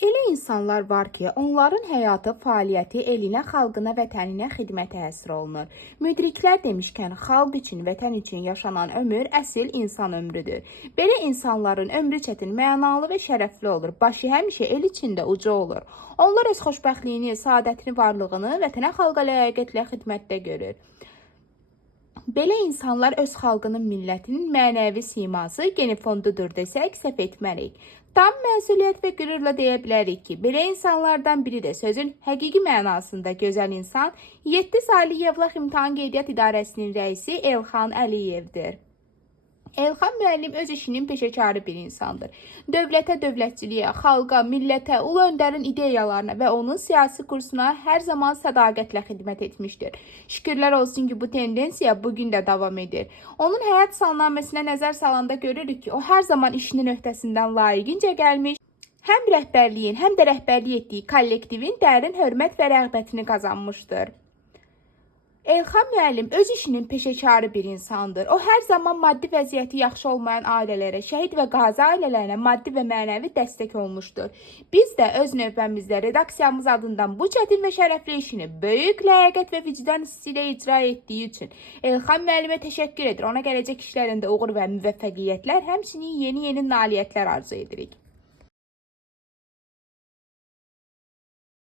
Elə insanlar var ki, onların həyatı, fəaliyyəti elinə, xalqına, vətəninə xidmətə həsr olunur. Müdriklər demişkən, xalq üçün, vətən üçün yaşanan ömür əsl insan ömrüdür. Belə insanların ömrü çətin, mənalı və şərəfli olur. Başı həmişə el içində uca olur. Onlar öz xoşbəxtliyini, saadətini, varlığını vətənə, xalqa ləyaqətlə xidmətdə görür. Belə insanlar öz xalqının, millətinin mənəvi siması, genofondudur desək, səhv etmərik. Tam məsuliyyət və qürurla deyə bilərik ki, belə insanlardan biri də sözün həqiqi mənasında gözəl insan 7 saylı Yevlax İmtahan Qeydiyyat İdarəsinin rəisi Elxan Əliyevdir. Elxan müəllim öz işinin peşəkarı bir insandır. Dövlətə, dövlətçiliyə, xalqa, millətə, ulu öndərin ideyalarına və onun siyasi kursuna hər zaman sədaqətlə xidmət etmişdir. Şükürlər olsun ki, bu tendensiya bugün də davam edir. Onun həyat salnaməsinə nəzər salanda görürük ki, o hər zaman işinin öhdəsindən layiqincə gəlmiş, həm rəhbərliyin, həm də rəhbərlik etdiyi kollektivin dərin hörmət və rəğbətini qazanmışdır. Elxan müəllim öz işinin peşəkarı bir insandır. O hər zaman maddi vəziyyəti yaxşı olmayan ailələrə, şəhid və qazi ailələrinə maddi və mənəvi dəstək olmuşdur. Biz də öz növbəmizdə redaksiyamız adından bu çətin və şərəfli işini böyük ləyaqət və vicdan hissi ilə icra etdiyi üçün Elxan müəllimə təşəkkür edir. Ona gələcək işlərində uğur və müvəffəqiyyətlər, həmçinin yeni nailiyyətlər arzu edirik.